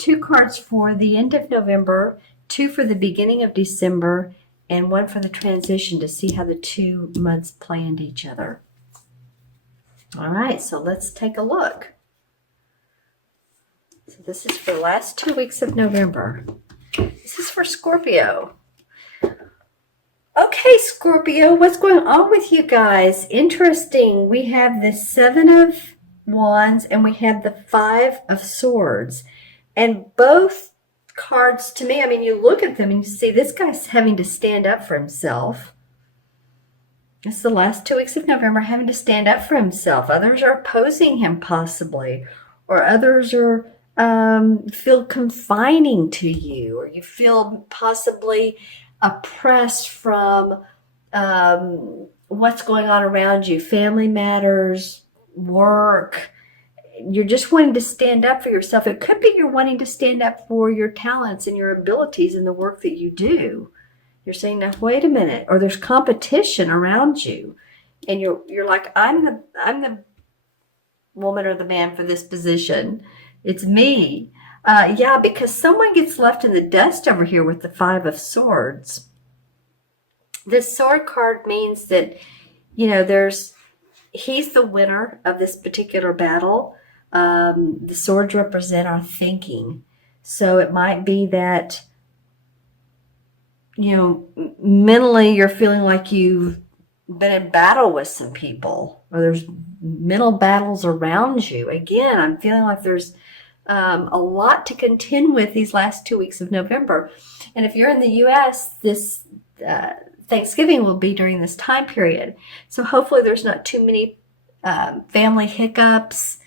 2 cards for the end of November, 2 for the beginning of December, and 1 for the transition to see how the 2 months play into each other. All right, so let's take a look. So this is for the last 2 weeks of November. This is for Scorpio. Okay, Scorpio, what's going on with you guys? Interesting. We have the 7 of Wands and we have the 5 of Swords. And both cards, to me, I mean, you look at them and you see this guy's having to stand up for himself. It's the last 2 weeks of November, having to stand up for himself. Others are opposing him possibly, or others are feel confining to you, or you feel possibly oppressed from what's going on around you, family matters, work. You're just wanting to stand up for yourself. It could be you're wanting to stand up for your talents and your abilities in the work that you do. You're saying, now wait a minute, or there's competition around you, and you're like, I'm the woman or the man for this position. It's me. Yeah, because someone gets left in the dust over here with the 5 of Swords. This sword card means that, he's the winner of this particular battle. The swords represent our thinking. So it might be that, mentally you're feeling like you've been in battle with some people, or there's mental battles around you. Again, I'm feeling like there's a lot to contend with these last 2 weeks of November. And if you're in the U.S., this Thanksgiving will be during this time period. So hopefully there's not too many family hiccups,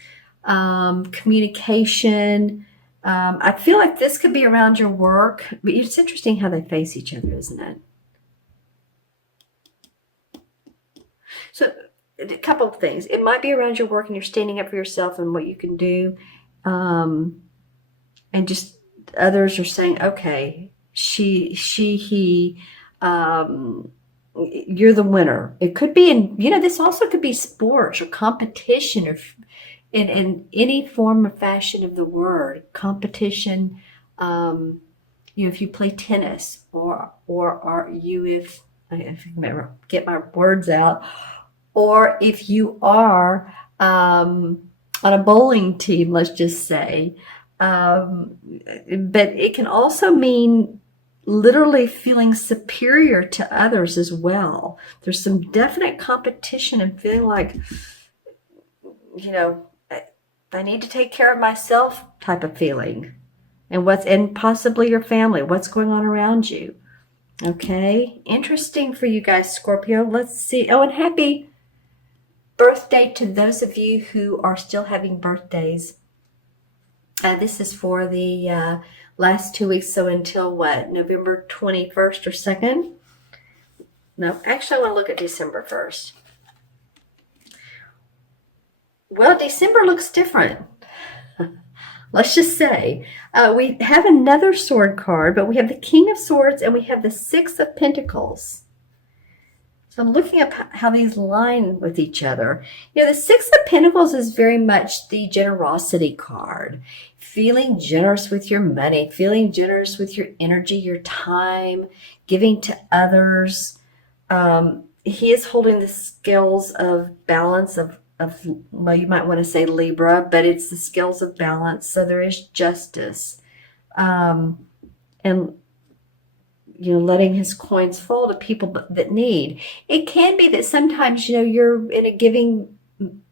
communication. I feel like this could be around your work, but it's interesting how they face each other, isn't it? So a couple of things. It might be around your work and you're standing up for yourself and what you can do. And just others are saying, okay, he, you're the winner. It could be this also could be sports or competition, or in any form or fashion of the word competition. If you play tennis, or are you, if I get my words out, or if you are on a bowling team, let's just say. But it can also mean literally feeling superior to others as well. There's some definite competition and feeling like, I need to take care of myself type of feeling. And possibly your family, what's going on around you. Okay, interesting for you guys, Scorpio. Let's see. Oh, and happy birthday to those of you who are still having birthdays. This is for the last 2 weeks, so until what, November 21st or 2nd? No, actually I want to look at December 1st. Well, December looks different. Let's just say we have another sword card, but we have the King of Swords and we have the 6 of Pentacles. So I'm looking up how these line with each other. The 6 of Pentacles is very much the generosity card. Feeling generous with your money, feeling generous with your energy, your time, giving to others. He is holding the scales of balance of, well, you might want to say Libra, but it's the scales of balance. So there is justice. And letting his coins fall to people that need. It can be that sometimes, you're in a giving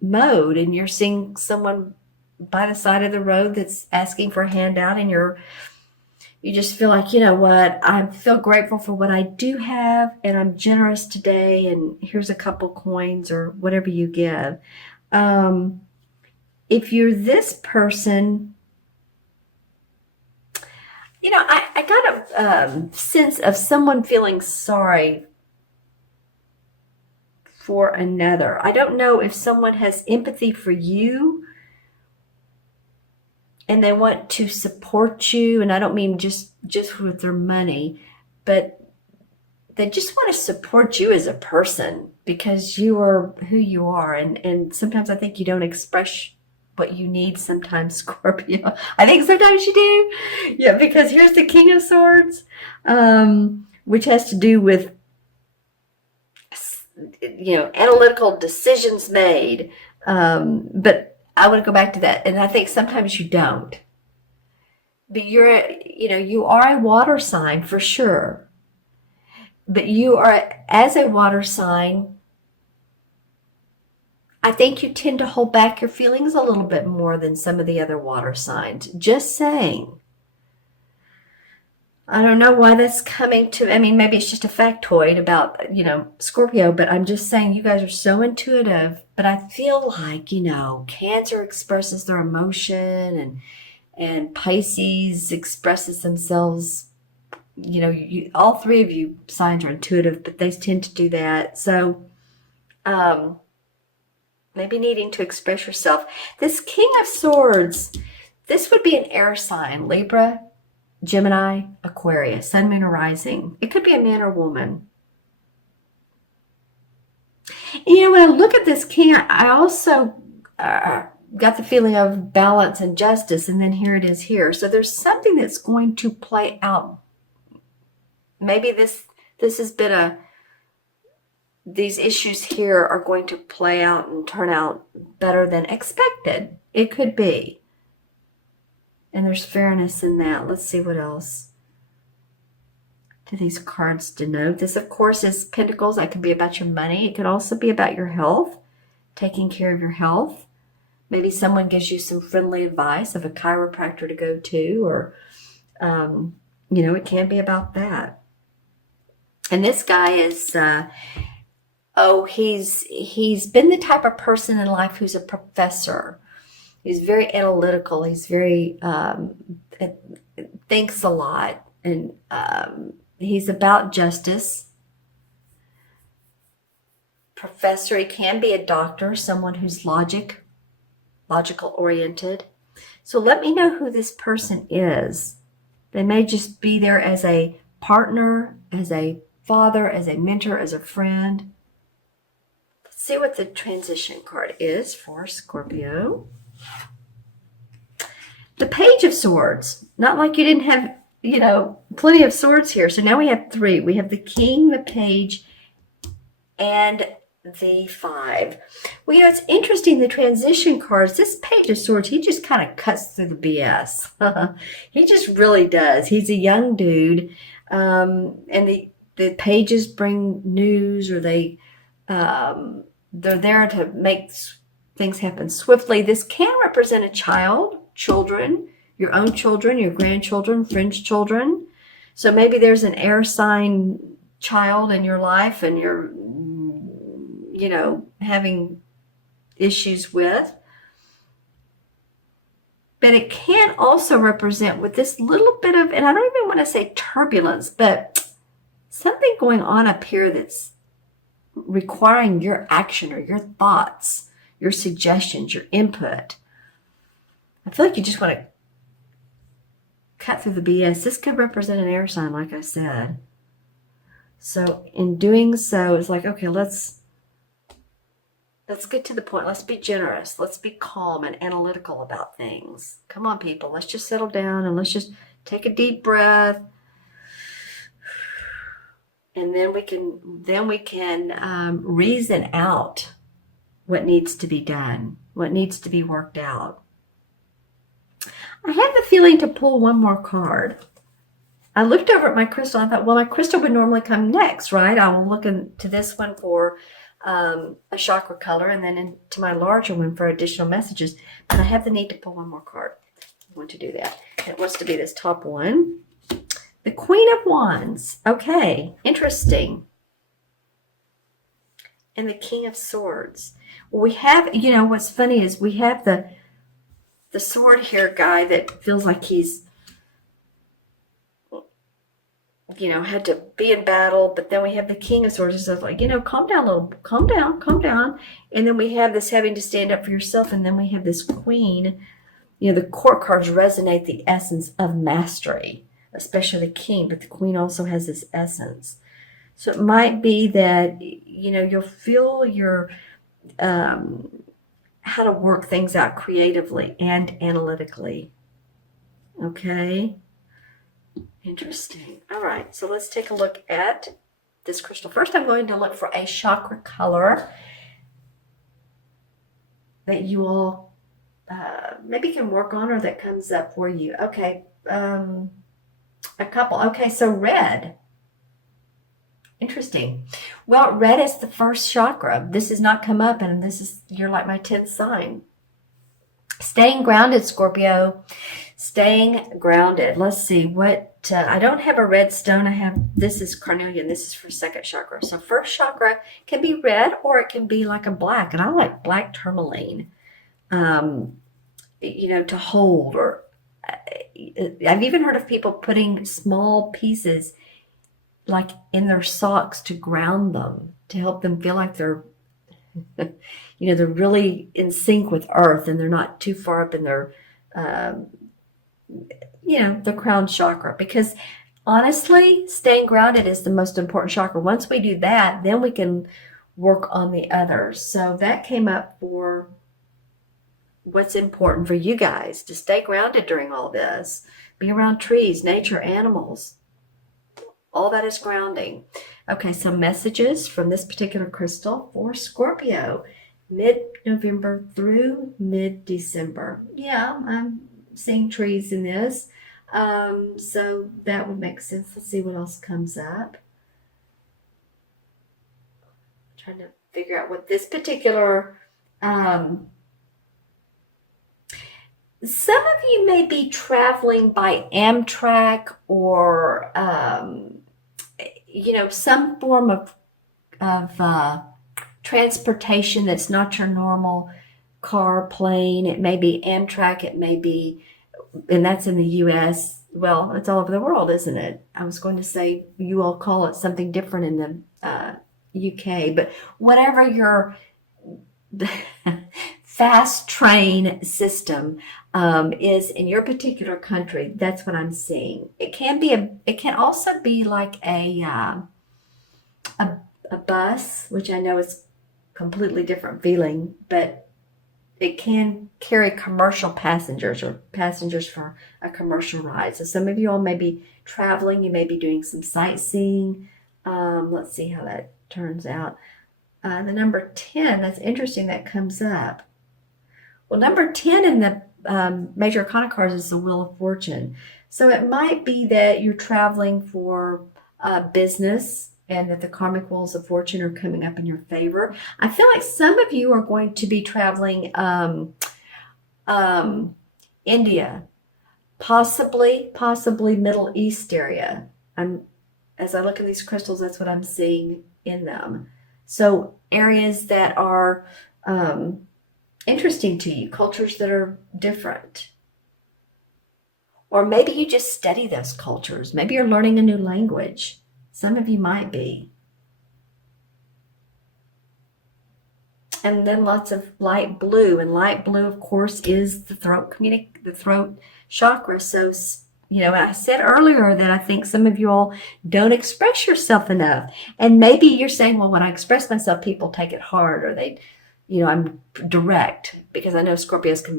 mode and you're seeing someone by the side of the road that's asking for a handout, and you just feel like, what, I feel grateful for what I do have, and I'm generous today, and here's a couple coins or whatever you give. If you're this person, I got a sense of someone feeling sorry for another. I don't know if someone has empathy for you and they want to support you, and I don't mean just with their money, but they just want to support you as a person because you are who you are. And sometimes I think you don't express what you need sometimes, Scorpio. I think sometimes you do. Yeah, because here's the King of Swords, which has to do with, analytical decisions made. But I want to go back to that. And I think sometimes you don't. But you are a water sign for sure. But you are, as a water sign, I think you tend to hold back your feelings a little bit more than some of the other water signs. Just saying. I don't know why that's coming to, I mean, maybe it's just a factoid about, Scorpio, but I'm just saying you guys are so intuitive. But I feel like, Cancer expresses their emotion and Pisces expresses themselves. All three of you signs are intuitive, but they tend to do that. So, maybe needing to express yourself. This King of Swords, this would be an air sign, Libra, Gemini, Aquarius, Sun, Moon, or Rising. It could be a man or woman. And when I look at this king, I also got the feeling of balance and justice, and then here it is here. So there's something that's going to play out. Maybe this has been these issues here are going to play out and turn out better than expected. It could be. And there's fairness in that. Let's see what else do these cards denote. This, of course, is Pentacles. That could be about your money. It could also be about your health, taking care of your health. Maybe someone gives you some friendly advice of a chiropractor to go to, or, it can be about that. And this guy is, he's been the type of person in life who's a professor. He's very analytical. He's very, thinks a lot. And he's about justice. Professor, he can be a doctor, someone who's logical oriented. So let me know who this person is. They may just be there as a partner, as a father, as a mentor, as a friend. Let's see what the transition card is for Scorpio. The Page of Swords. Not like you didn't have, plenty of swords here. So now we have three. We have the King, the Page, and the 5. Well, it's interesting, the transition cards, this Page of Swords, he just kind of cuts through the BS. He just really does. He's a young dude. And the pages bring news, or they're there to make things happen swiftly. This can represent a child, children, your own children, your grandchildren, friends' children. So maybe there's an air sign child in your life and you're, having issues with. But it can also represent with this little bit of, and I don't even want to say turbulence, but something going on up here that's requiring your action or your thoughts, your suggestions, your input. I feel like you just want to cut through the BS. This could represent an air sign, like I said. So in doing so, it's like, okay, let's get to the point. Let's be generous. Let's be calm and analytical about things. Come on, people. Let's just settle down and let's just take a deep breath. And then we can reason out what needs to be done, what needs to be worked out. I have the feeling to pull one more card. I looked over at my crystal. I thought, well, my crystal would normally come next, right? I will look into this one for a chakra color, and then into my larger one for additional messages. But I have the need to pull one more card. I want to do that. It wants to be this top one. The Queen of Wands. Okay, interesting. And the King of Swords. We have, what's funny is we have the sword here guy that feels like he's, had to be in battle, but then we have the King of Swords and stuff like, calm down a little, calm down. And then we have this having to stand up for yourself, and then we have this Queen. The court cards resonate the essence of mastery, especially the King, but the Queen also has this essence. So it might be that, you'll feel your how to work things out creatively and analytically. Okay. Interesting. All right. So let's take a look at this crystal. First, I'm going to look for a chakra color that you all maybe can work on or that comes up for you. Okay. A couple. Okay. So red. Interesting. Well, red is the first chakra. This has not come up, and you're like my 10th sign. Staying grounded, Scorpio. Staying grounded. Let's see what, I don't have a red stone. This is carnelian. This is for second chakra. So first chakra can be red or it can be like a black. And I like black tourmaline, to hold. Or I've even heard of people putting small pieces like in their socks to ground them, to help them feel like they're they're really in sync with earth and they're not too far up in their the crown chakra. Because honestly, staying grounded is the most important chakra. Once we do that, then we can work on the others. So that came up for what's important for you guys, to stay grounded during all this. Be around trees, nature, animals. All that is grounding. Okay, so messages from this particular crystal for Scorpio, mid-November through mid-December. Yeah, I'm seeing trees in this. So that would make sense. Let's see what else comes up. I'm trying to figure out what this particular some of you may be traveling by Amtrak or some form of transportation that's not your normal car, plane. It may be Amtrak, it may be, and that's in the US. Well, it's all over the world, isn't it? I was going to say you all call it something different in the UK, but whatever your fast train system is in your particular country, that's what I'm seeing. It can also be like a bus, which I know is completely different feeling, but it can carry commercial passengers or passengers for a commercial ride. So some of you all may be traveling, you may be doing some sightseeing. Let's see how that turns out. The number 10, that's interesting, that comes up. Well, number 10 in the major arcana cards is the Wheel of Fortune. So it might be that you're traveling for business and that the karmic wheels of fortune are coming up in your favor. I feel like some of you are going to be traveling India, possibly Middle East area. As I look at these crystals, that's what I'm seeing in them. So areas that are interesting to you, cultures that are different. Or maybe you just study those cultures. Maybe you're learning a new language. Some of you might be. And then lots of light blue. And light blue, of course, is the throat chakra. So, I said earlier that I think some of you all don't express yourself enough. And maybe you're saying, well, when I express myself, people take it hard, or I'm direct, because I know Scorpios can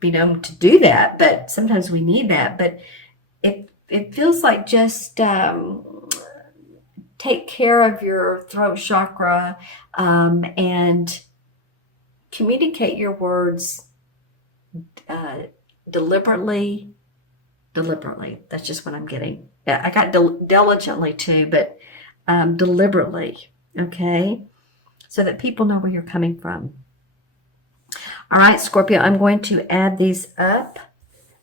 be known to do that, but sometimes we need that. But it feels like just take care of your throat chakra and communicate your words deliberately. That's just what I'm getting. Yeah, I got diligently too, but deliberately, okay? So that people know where you're coming from. All right, Scorpio, I'm going to add these up,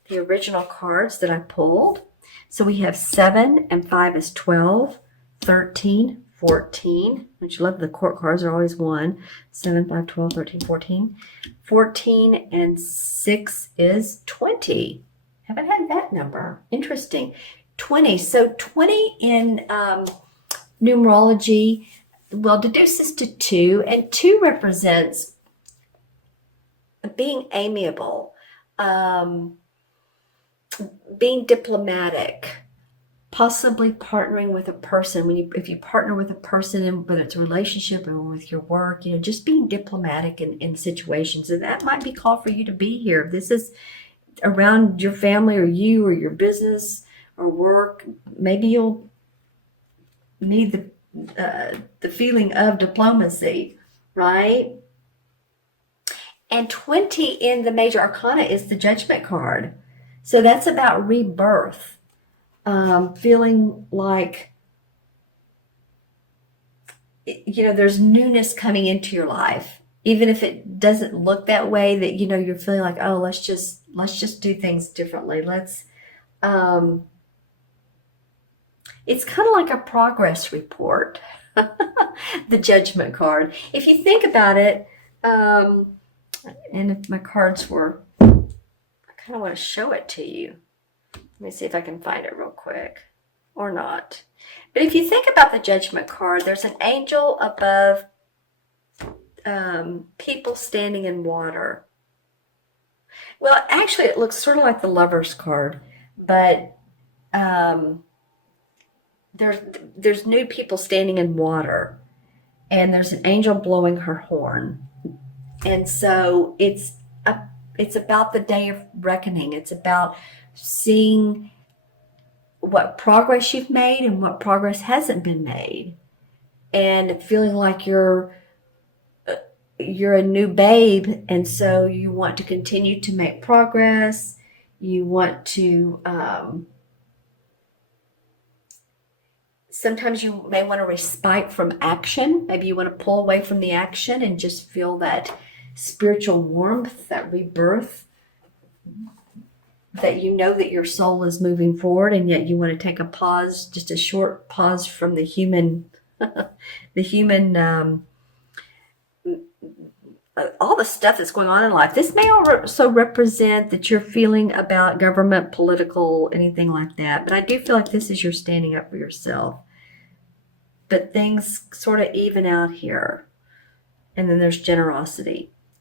the original cards that I pulled. So we have 7 and 5 is 12, 13, 14, which you love, the court cards are always 1, 7, 5, 12, 13, 14. 14 and 6 is 20. Haven't had that number. Interesting. 20. So 20 in numerology, well, deduces to 2, and 2 represents being amiable, being diplomatic, possibly partnering with a person. If you partner with a person, and whether it's a relationship or with your work, just being diplomatic in situations, and that might be called for you to be here. If this is around your family or you or your business or work, maybe you'll need the feeling of diplomacy, right? And 20 in the major arcana is the Judgment card. So that's about rebirth. Feeling like, there's newness coming into your life. Even if it doesn't look that way, that, you're feeling like, oh, let's just do things differently. It's kind of like a progress report, the Judgment card. If you think about it, and if my cards were, I kind of want to show it to you. Let me see if I can find it real quick, or not. But if you think about the Judgment card, there's an angel above people standing in water. Well, actually, it looks sort of like the Lover's card, but there's new people standing in water, and there's an angel blowing her horn. And so it's about the day of reckoning. It's about seeing what progress you've made and what progress hasn't been made, and feeling like you're a new babe, and so you want to continue to make progress. You want to sometimes you may want to respite from action. Maybe you want to pull away from the action and just feel that spiritual warmth, that rebirth, that that your soul is moving forward, and yet you want to take a pause, just a short pause from the human, all the stuff that's going on in life. This may also represent that you're feeling about government, political, anything like that. But I do feel like this is your standing up for yourself. But things sort of even out here. And then there's generosity.